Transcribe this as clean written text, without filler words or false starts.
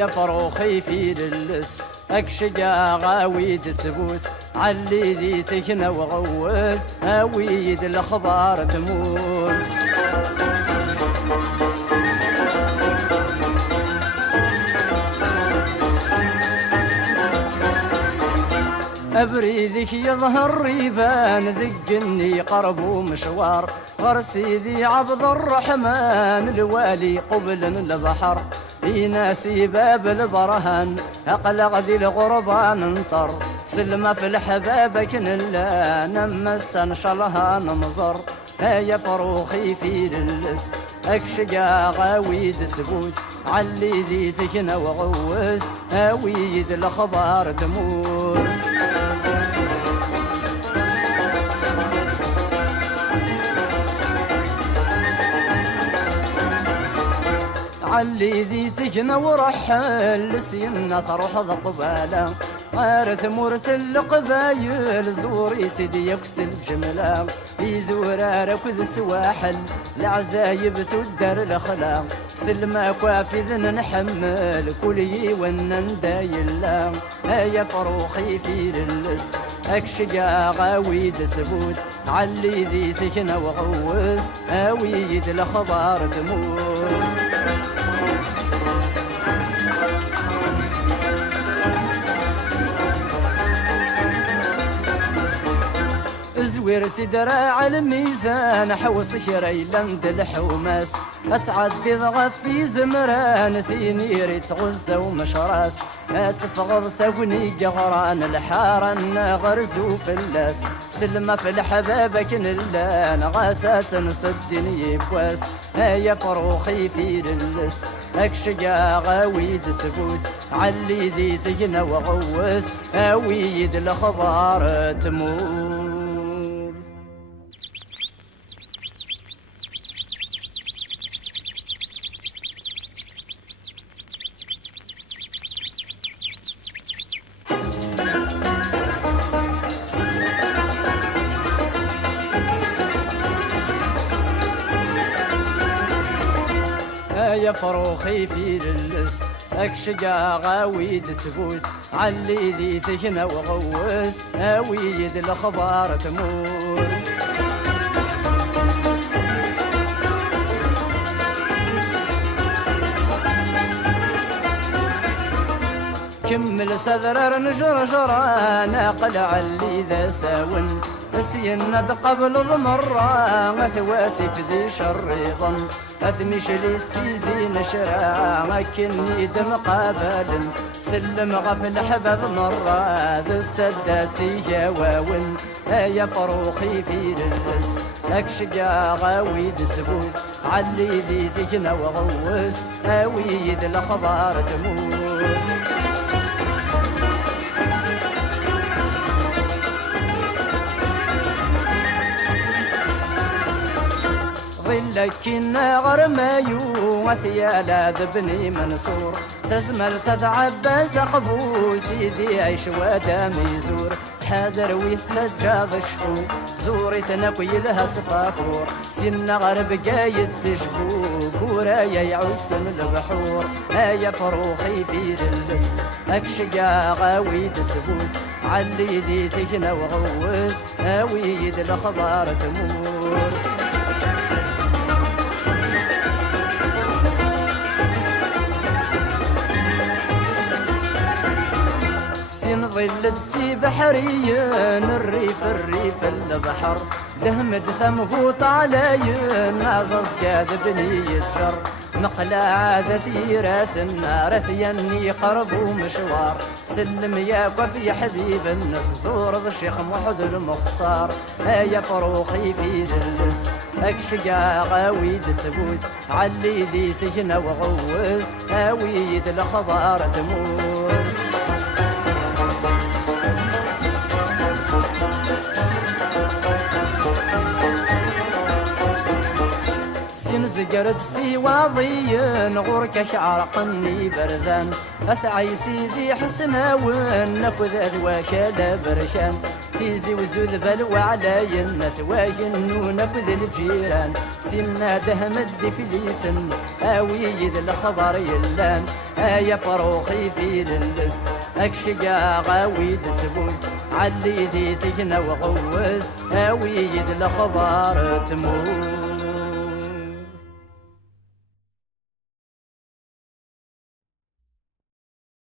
يا فروخي في للس اكشقا غاويد تبوث علي ذي تكنا وغوس هاويد الاخبار تموت. أبريدك يظهر ريبان ذقني قرب ومشوار غر سيدي عبد الرحمن الوالي قبل البحر في ناسي باب البرهان أقلق ذي الغربان انطر سلمة في الحبابك نلا نمس انشلها نمزر يا فروخي في للس اكشقا غاويد سبوت علي ذي تكنا وغوس هاويد الاخبار تموت. علي ذي تجنا ورحل سينا تروح ذا قباله غارث مرث القبايل زوري تدي يكسل جمله يذورارك ذي سواحل العزايب تدر الاخلاق سلما كوافي ذن نحمل كلي ونندايل يا فروخي في للس اكشقا غاويد سبوت علي ذي تجنا وغوس هاويد الاخبار تموت. زوير سدراع الميزان حوس شري لند الحوماس اتعدي ضغفي زمران ثينيري تغزى ومشراس اتفغض ساقني جغران الحارن غرزو فلاس سلمة في الحبابك نلان غاسات نصدني بواس يا فروخي في للس اكشقا غاويد سبوت علي ذي تجنا وغوس هاويد الاخبار تموت. يا فروخي في للس اكشقا غاويد تبوث علي ذي تجنا وغوس هاويد الاخبار تموت. كمل سذرر نجرجرا ناقل علي ذا ساون السيند قبل المرة مثواسي في ذي شريضا أثمش لي تيزين شراع كني دم قابل سلم غفل حباب مرة ذا السداتي جواون يا فروخي في للس اكشقا غاويد تبوث علي ذي تجنا وغوس هاويد الاخبار تموت. ظلك النغر مايو وثيالا ذبني منصور تزمل تتعبى سقبو سيدي عيش ودام يزور حاضر ويتجاض شفو زوري تنقي لها تفاكور سن غرب قايد تشبو قورايا يعسن البحور يا فروخي في للس اكشقا غاويد تبوث علي ذي تجنا وغوس هاويد الاخبار تموت. ظل تسي بحريين الريف البحر دهمد ثمهوط علي نازز قاد بني يتجر مقلع ثيرات النار ثيني قرب ومشوار سلم يا كفي حبيب النفزور ذا الشيخ محد المختار يا فروخي في للس اكشقا غاويد تبوث علي ذي تجنا وغوس هاويد الاخبار تموت. سين زقرد سي واضيين غورك شعرقني بردان أثعي سيدي حسناون نكذ أذواك برشان تيزي وزوذ بلو علي نثواجن ونكذ الجيران سينا دهم الدفليسن أويد الخبر يلان يا فروخي في للس أكشقا غاويد تبوث علي ذي تجنى وغوس أويد الخبر تموت